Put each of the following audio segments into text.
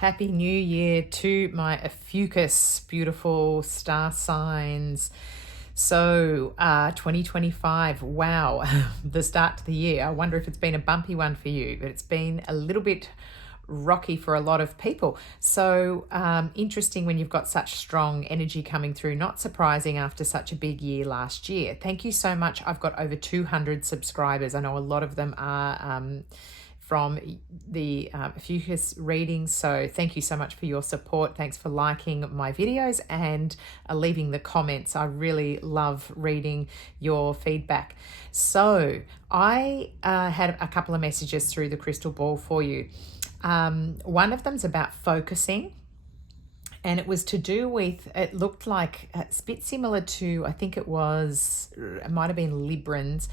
Happy New Year to my Ophiuchus, beautiful star signs. So, 2025, wow, the start to the year. I wonder if it's been a bumpy one for you, but it's been a little bit rocky for a lot of people. So, interesting when you've got such strong energy coming through. Not surprising after such a big year last year. Thank you so much. I've got over 200 subscribers. I know a lot of them are from the Ophiuchus readings. So thank you so much for your support. Thanks for liking my videos and leaving the comments. I really love reading your feedback. So I had a couple of messages through the crystal ball for you. One of them's about focusing. And it was to do with, it looked like it's a bit similar to, I think it might have been Librans,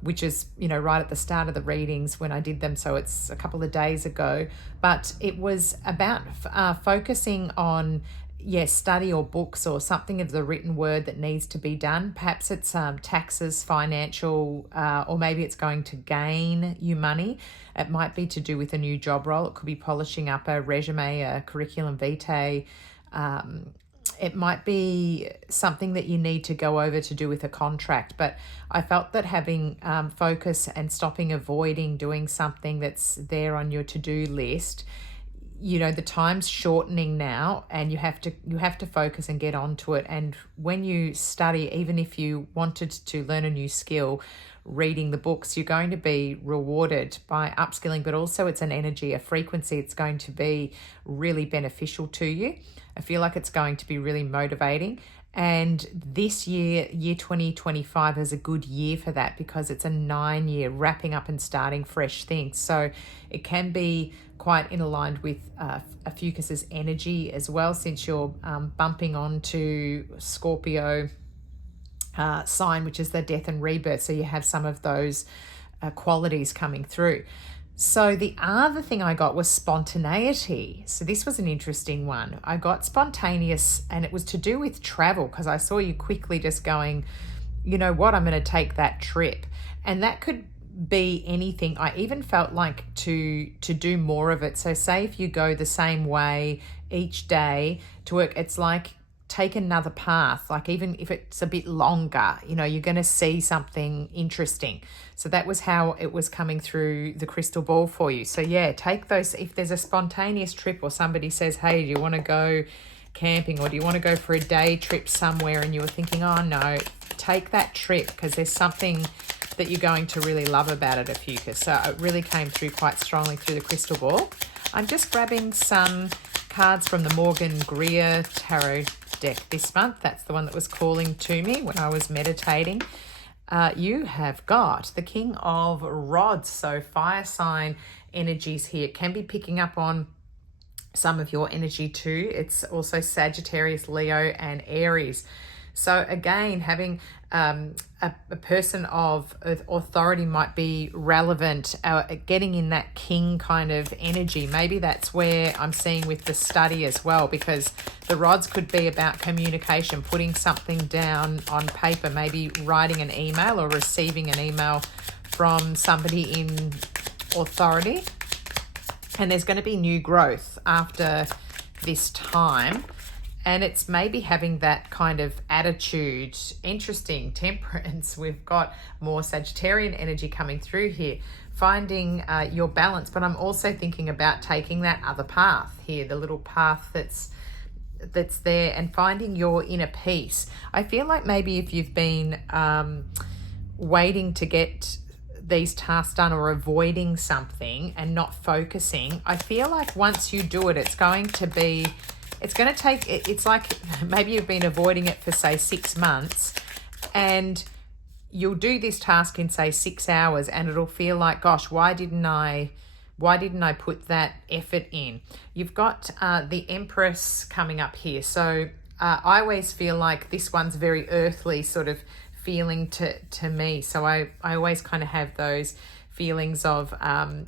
which is, right at the start of the readings when I did them. So it's a couple of days ago. But it was about focusing on, study or books or something of the written word that needs to be done. Perhaps it's taxes, financial, or maybe it's going to gain you money. It might be to do with a new job role. It could be polishing up a resume, a curriculum vitae. It might be something that you need to go over to do with a contract, but I felt that having focus and stopping avoiding doing something that's there on your to-do list, the time's shortening now and you have to focus and get onto it. And when you study, even if you wanted to learn a new skill, reading the books, you're going to be rewarded by upskilling, but also it's an energy, a frequency. It's going to be really beneficial to you. I feel like it's going to be really motivating. And this year 2025 is a good year for that because it's a 9-year wrapping up and starting fresh things. So it can be quite in aligned with Ophiuchus's energy as well, since you're bumping onto Scorpio sign, which is the death and rebirth. So you have some of those qualities coming through. So the other thing I got was spontaneity. So this was an interesting one. I got spontaneous, and it was to do with travel, because I saw you quickly just going, you know what, I'm going to take that trip. And that could be anything. I even felt like to do more of it. So say if you go the same way each day to work, it's like take another path. Like even if it's a bit longer, you're going to see something interesting. So that was how it was coming through the crystal ball for you. So take those. If there's a spontaneous trip or somebody says, hey, do you want to go camping or do you want to go for a day trip somewhere, and you were thinking, oh no, take that trip because there's something that you're going to really love about it, Ophiuchus. So it really came through quite strongly through the crystal ball. I'm just grabbing some cards from the Morgan Greer tarot deck this month. That's the one that was calling to me when I was meditating. You have got the King of Rods, so fire sign energies here. It can be picking up on some of your energy too. It's also Sagittarius, Leo, and Aries. So again, having a person of authority might be relevant, getting in that king kind of energy. Maybe that's where I'm seeing with the study as well, because the rods could be about communication, putting something down on paper, maybe writing an email or receiving an email from somebody in authority. And there's going to be new growth after this time. And it's maybe having that kind of attitude. Interesting, temperance. We've got more Sagittarian energy coming through here. Finding your balance. But I'm also thinking about taking that other path here, the little path that's there, and finding your inner peace. I feel like maybe if you've been waiting to get these tasks done or avoiding something and not focusing, I feel like once you do it, it's going to take, it's like maybe you've been avoiding it for say 6 months, and you'll do this task in say 6 hours, and it'll feel like, gosh, why didn't I put that effort in? You've got the Empress coming up here. So I always feel like this one's very earthly sort of feeling to me. So I always kind of have those feelings of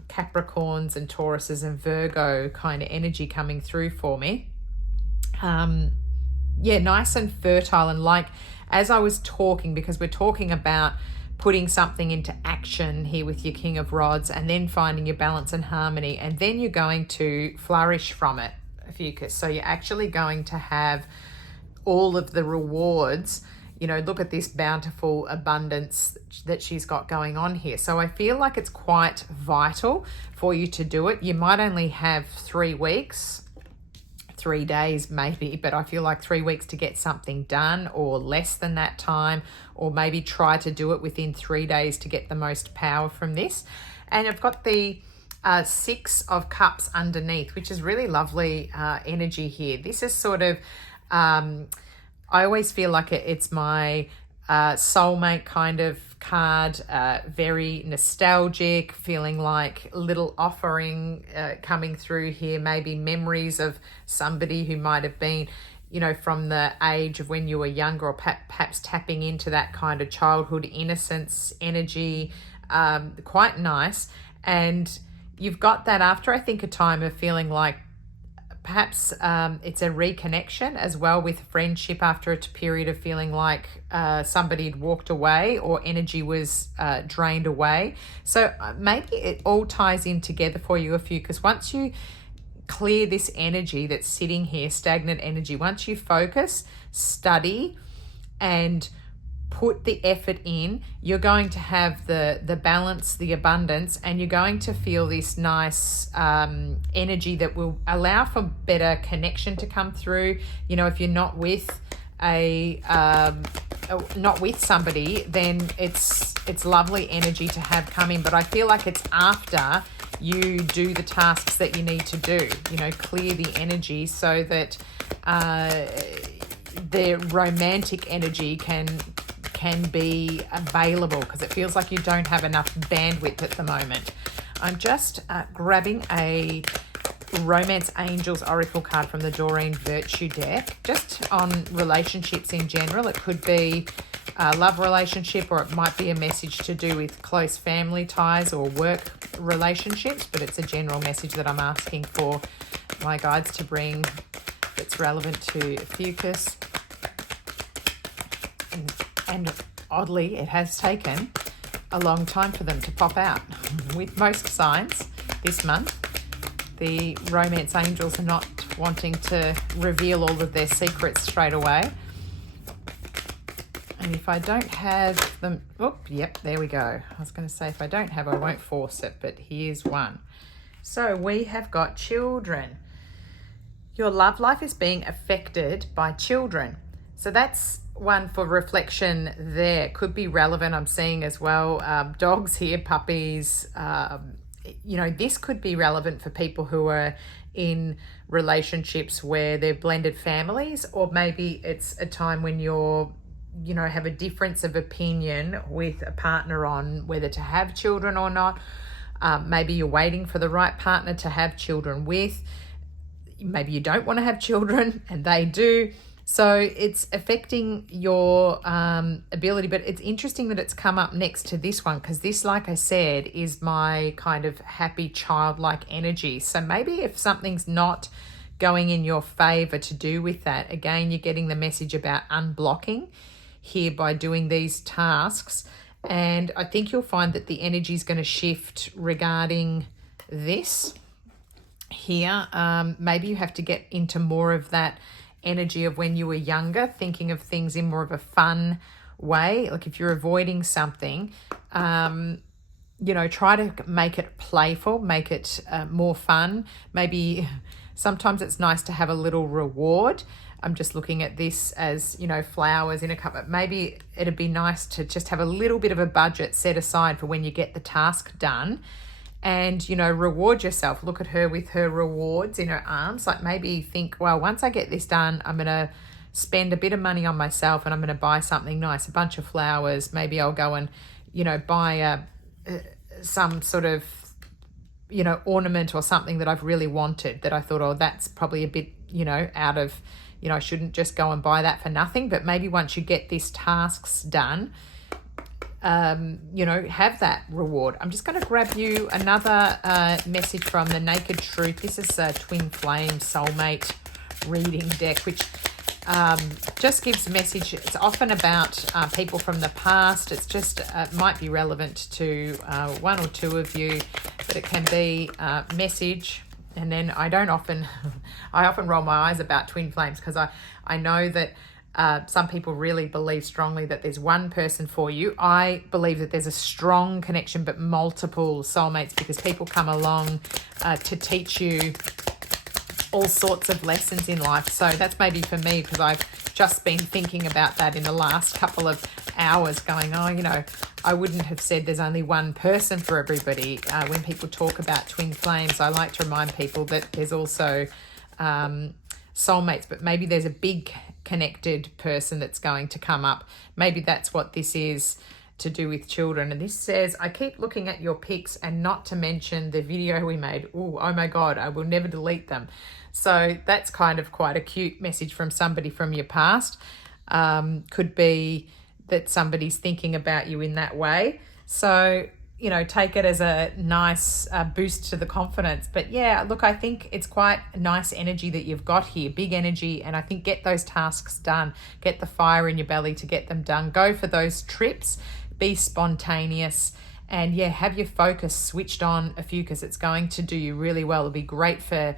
Capricorns and Tauruses and Virgo kind of energy coming through for me. Nice and fertile, and like as I was talking, because we're talking about putting something into action here with your King of Rods, and then finding your balance and harmony, and then you're going to flourish from it, Ophiuchus. So you're actually going to have all of the rewards. You know, look at this bountiful abundance that she's got going on here. So I feel like it's quite vital for you to do it. You might only have 3 weeks, 3 days maybe, but I feel like 3 weeks to get something done, or less than that time, or maybe try to do it within 3 days to get the most power from this. And I've got the 6 of Cups underneath, which is really lovely energy here. This is sort of, I always feel like it's my soulmate kind of card, very nostalgic, feeling like little offering coming through here, maybe memories of somebody who might have been, you know, from the age of when you were younger, or perhaps tapping into that kind of childhood innocence energy, quite nice. And you've got that after, I think, a time of feeling like perhaps it's a reconnection as well with friendship after a period of feeling like somebody had walked away, or energy was drained away. So maybe it all ties in together for you, because once you clear this energy that's sitting here, stagnant energy, once you focus, study, and put the effort in, you're going to have the balance, the abundance, and you're going to feel this nice energy that will allow for better connection to come through. You know, if you're not with not with somebody, then it's lovely energy to have come in. But I feel like it's after you do the tasks that you need to do, you know, clear the energy, so that the romantic energy can be available, because it feels like you don't have enough bandwidth at the moment. I'm just grabbing a Romance Angels Oracle card from the Doreen Virtue deck, just on relationships in general. It could be a love relationship, or it might be a message to do with close family ties or work relationships, but it's a general message that I'm asking for my guides to bring that's relevant to Ophiuchus. And oddly, it has taken a long time for them to pop out. With most signs this month, the romance angels are not wanting to reveal all of their secrets straight away. And if I don't have them, yep, there we go. I was going to say, if I don't have, I won't force it, but here's one. So we have got children. Your love life is being affected by children. So that's one for reflection there. Could be relevant, I'm seeing as well. Dogs here, puppies. You know, this could be relevant for people who are in relationships where they're blended families, or maybe it's a time when you're, you know, have a difference of opinion with a partner on whether to have children or not. Maybe you're waiting for the right partner to have children with. Maybe you don't want to have children and they do. So it's affecting your ability, but it's interesting that it's come up next to this one, because this, like I said, is my kind of happy childlike energy. So maybe if something's not going in your favor to do with that, again, you're getting the message about unblocking here by doing these tasks. And I think you'll find that the energy is going to shift regarding this here. Maybe you have to get into more of that energy of when you were younger, thinking of things in more of a fun way. Like if you're avoiding something, you know, try to make it playful, make it more fun. Maybe sometimes it's nice to have a little reward. I'm just looking at this as, you know, flowers in a cup, but maybe it'd be nice to just have a little bit of a budget set aside for when you get the task done. And, you know, reward yourself. Look at her with her rewards in her arms. Like maybe think, well, once I get this done, I'm going to spend a bit of money on myself and I'm going to buy something nice, a bunch of flowers. Maybe I'll go and, you know, buy some sort of, you know, ornament or something that I've really wanted, that I thought, oh, that's probably a bit, you know, out of, you know, I shouldn't just go and buy that for nothing. But maybe once you get these tasks done, you know, have that reward. I'm just going to grab you another message from the Naked Truth. This is a Twin Flame Soulmate reading deck, which just gives a message. It's often about people from the past. It's just might be relevant to one or two of you, but it can be message. And then I often roll my eyes about twin flames, because I know that some people really believe strongly that there's one person for you. I believe that there's a strong connection, but multiple soulmates, because people come along to teach you all sorts of lessons in life. So that's maybe for me, because I've just been thinking about that in the last couple of hours, going, oh, I wouldn't have said there's only one person for everybody. When people talk about twin flames, I like to remind people that there's also soulmates, but maybe there's a big connected person that's going to come up. Maybe that's what this is, to do with children. And this says, I keep looking at your pics, and not to mention the video we made. Oh my God, I will never delete them. So that's kind of quite a cute message from somebody from your past. Could be that somebody's thinking about you in that way. So, take it as a nice boost to the confidence. But yeah, look, I think it's quite a nice energy that you've got here, big energy. And I think get those tasks done, get the fire in your belly to get them done. Go for those trips, be spontaneous, and yeah, have your focus switched on, Ophiuchus. It's going to do you really well. It'll be great for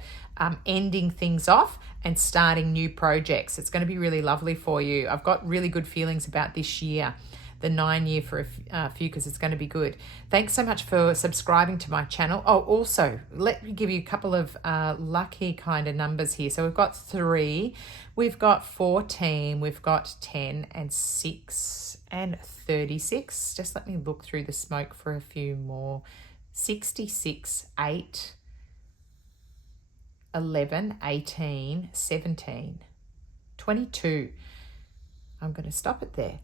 ending things off and starting new projects. It's going to be really lovely for you. I've got really good feelings about this year. The 9 year for Ophiuchus, it's going to be good. Thanks so much for subscribing to my channel. Oh, also, let me give you a couple of lucky kind of numbers here. So we've got 3, we've got 14, we've got 10 and 6 and 36. Just let me look through the smoke for a few more. 66, 8, 11, 18, 17, 22. I'm going to stop it there.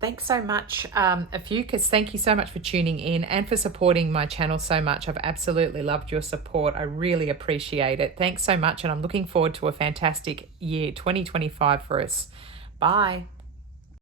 Thanks so much, Ophiuchus. Thank you so much for tuning in and for supporting my channel so much. I've absolutely loved your support. I really appreciate it. Thanks so much, and I'm looking forward to a fantastic year 2025 for us. Bye.